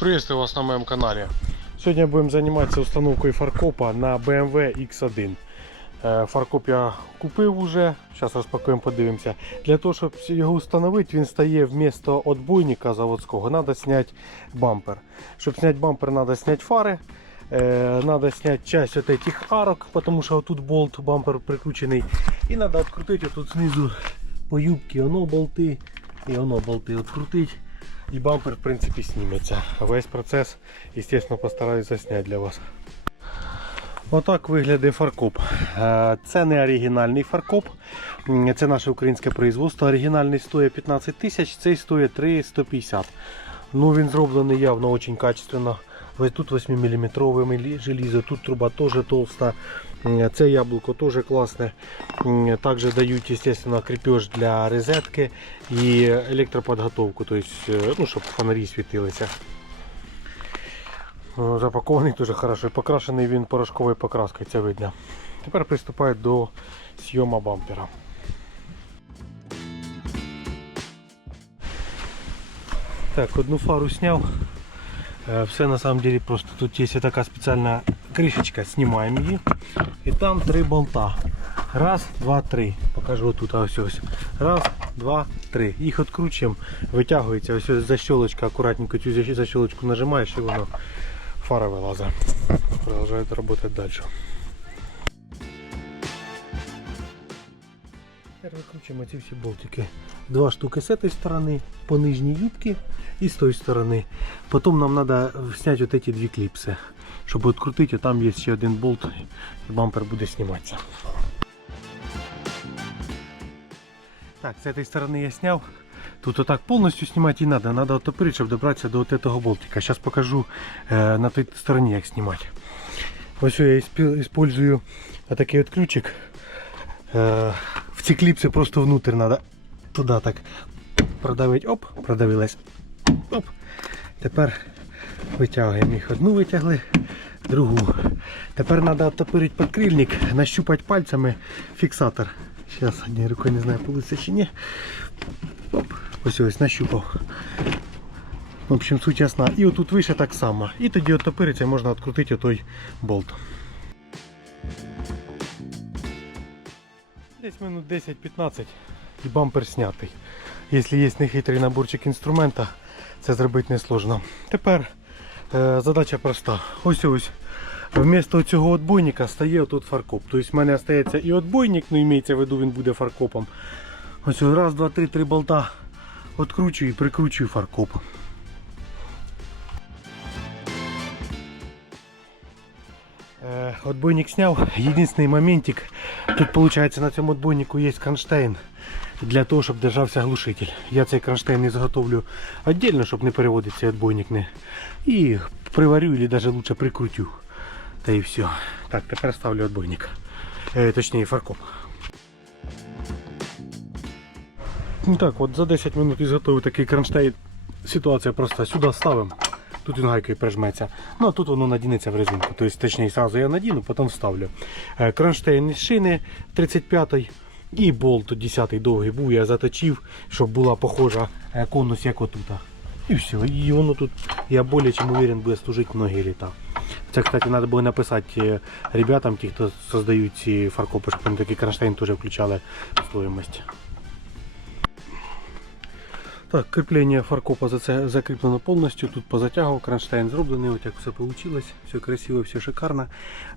Приветствую вас на моем канале. Сегодня будем заниматься установкой фаркопа на BMW X1. Е, Фаркоп я купив уже, зараз розпакуємо, подивимося. Для того, щоб його встановити, він стає вмісто отбойника заводського, треба зняти бампер. Щоб зняти бампер, треба зняти фари. Надо снять часть от этих арок, потому что тут болт бампер прикручений. І треба відкрутити тут знизу по юбці оно болти і оно болти відкрутити. І бампер в принципі зніметься. Весь процес, естественно, постараюсь засняти для вас. Отак виглядає фаркоп. Е, Це не оригінальний фаркоп. Це наше українське производство. Оригінальний стоїть 15 тисяч, цей стоїть 3,150. Ну він зроблений явно дуже качественно. Тут 8-мм желізо, тут труба теж товста. М, Це яблуко теж класне. М, Також дають, естественно, крепеж для розетки і електроподготовку, тобто, е, ну, щоб фонарі світилися. Ну, Запакований дуже хорошо. І Покрашений він порошковою покраскою, це видно. Тепер приступаю до зйома бампера. Так, одну фару сняв. Е, Все на самом деле просто. Тут есть такая специальная крышечка, снимаем ее. И там три болта. Раз, два, три. Покажу тут ось ось. Раз, два, три. Їх відкручуємо, витягується. Ось ось защолочка, акуратненько цю защ- защолочку нажимаєш і воно фара вилазить. Продовжує працювати далі. Тепер викручуємо ці всі болтики. Два штуки з цієї сторони, по нижній юбці і з тої сторони. Потім нам треба зняти от ці дві кліпси. Щоб відкрутити, там є ще один болт і бампер буде зніматися. Так, з цієї сторони я зняв. Тут отак повністю знімати не треба, треба отопирити, щоб добратися до цього болтика. Зараз покажу е, на той стороні, як знімати. Ось я використовую отакий от ключик. Ці кліпси просто внутрь треба туди так продавити. Оп, продавилась. Оп. Тепер витягуємо їх. Одну витягли, другу. Тепер треба оттопирити підкрильник, нащупати пальцями фіксатор. Зараз однією рукою не знаю, вийде чи ні. Оп, ось ось нащупав. В общем, суть ясна. І отут вище так само. І тоді оттопириться і можна відкрутити той болт. Десь минут 10-15 і бампер знятий. Якщо є нехитрий наборчик інструмента, це зробити несложно. Тепер е, задача проста. Ось ось. Вмісто цього отбойника стає тут фаркоп. Тобто в мене стається і отбойник, ну імеється в виду, він буде фаркопом. Ось раз, два, три, три болта відкручую і прикручую фаркоп. Отбойник сняв. Єдиний моментик. Тут виходить на цьому отбойнику є кронштейн для того, щоб держався глушитель. Я цей кронштейн не заготовлю віддільно, щоб не переводити цей отбойник. Не. І приварю або навіть лучше прикрутю. Та і все. Так, тепер ставлю отбойник. Е, точніше фаркоп. Ну так, от за 10 минут ізготовив такий кронштейн. Ситуація проста. Сюди ставимо. Тут він гайкою прижметься. Ну а тут воно надінеться в резинку. Тобто, точніше, одразу я надіну, потім вставлю. Е, Кронштейн із шини 35-й і болт 10-й довгий був, я заточив, щоб була похожа е, конус, як отута. І все. І воно тут, я більше чим уверен, буде служити многі літа. Це, кстати, треба було написати е, ребятам, ті, хто создають ці фаркопи, щоб вони такий кронштейн теж включали в стоїмость. Так, кріплення фаркопа за це закріплено повністю. Тут позатягував, кронштейн зроблений, от як все вийшло, все красиво, все шикарно.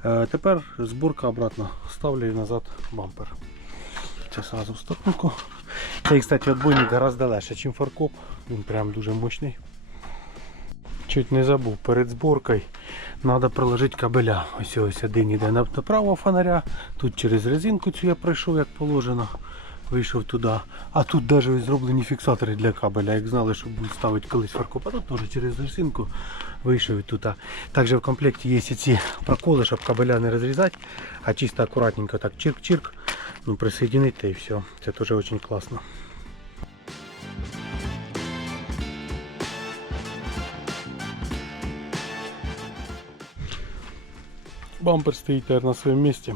Е, тепер зборка обратно. Ставлю назад бампер. Це одразу в сторонку. Цей, кстати, отбойник гораздо легше, ніж фаркоп. Він прям дуже мощний. Чуть не забув, перед зборкою треба проложити кабеля. Ось ось один іде на правого фонаря, тут через резинку цю я пройшов як положено. Вийшов туди. А тут навіть зроблені фіксатори для кабеля. Як знали, що будуть ставити колись фаркоп, а тут теж через резинку вийшов туди. Також в комплекті є ці проколи, щоб кабеля не розрізати, а чисто акуратненько так чирк-чирк. Ну, присоединити і все. Це теж дуже класно. Бампер стоїть тепер на своєму місці.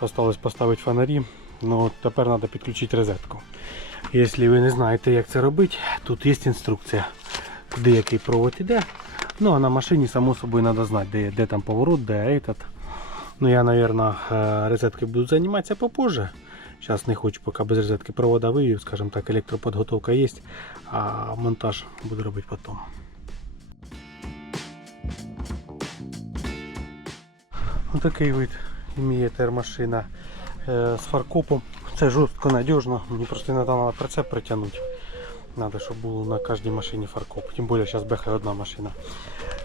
Осталось поставити фонарі. Ну, тепер треба підключити розетку. Якщо ви не знаєте, як це робити, тут є інструкція. куди який провод іде. Ну а на машині, само собою, треба знати, де, де там поворот, де этот. Ну я, наверное, розетки буду займатися попозже. Зараз не хочу поки без розетки провода вивів, скажімо так, електроподготовка є, а монтаж буду робити потім. Отакий вид має термашина е, з фаркопом. Це жорстко надіжно. Мені просто не треба прицеп притягнути. Надо, щоб було на кожній машині фаркоп. Тим більше зараз бехає одна машина.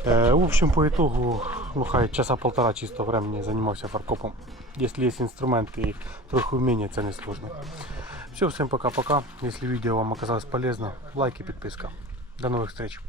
Е, в общем, по итогу, ну хай часа полтора чисто времени займався фаркопом. Если есть инструмент и трохи умения, это не сложно. Все, всем пока-пока. Если видео вам оказалось полезно, лайк и подписка. До новых встреч.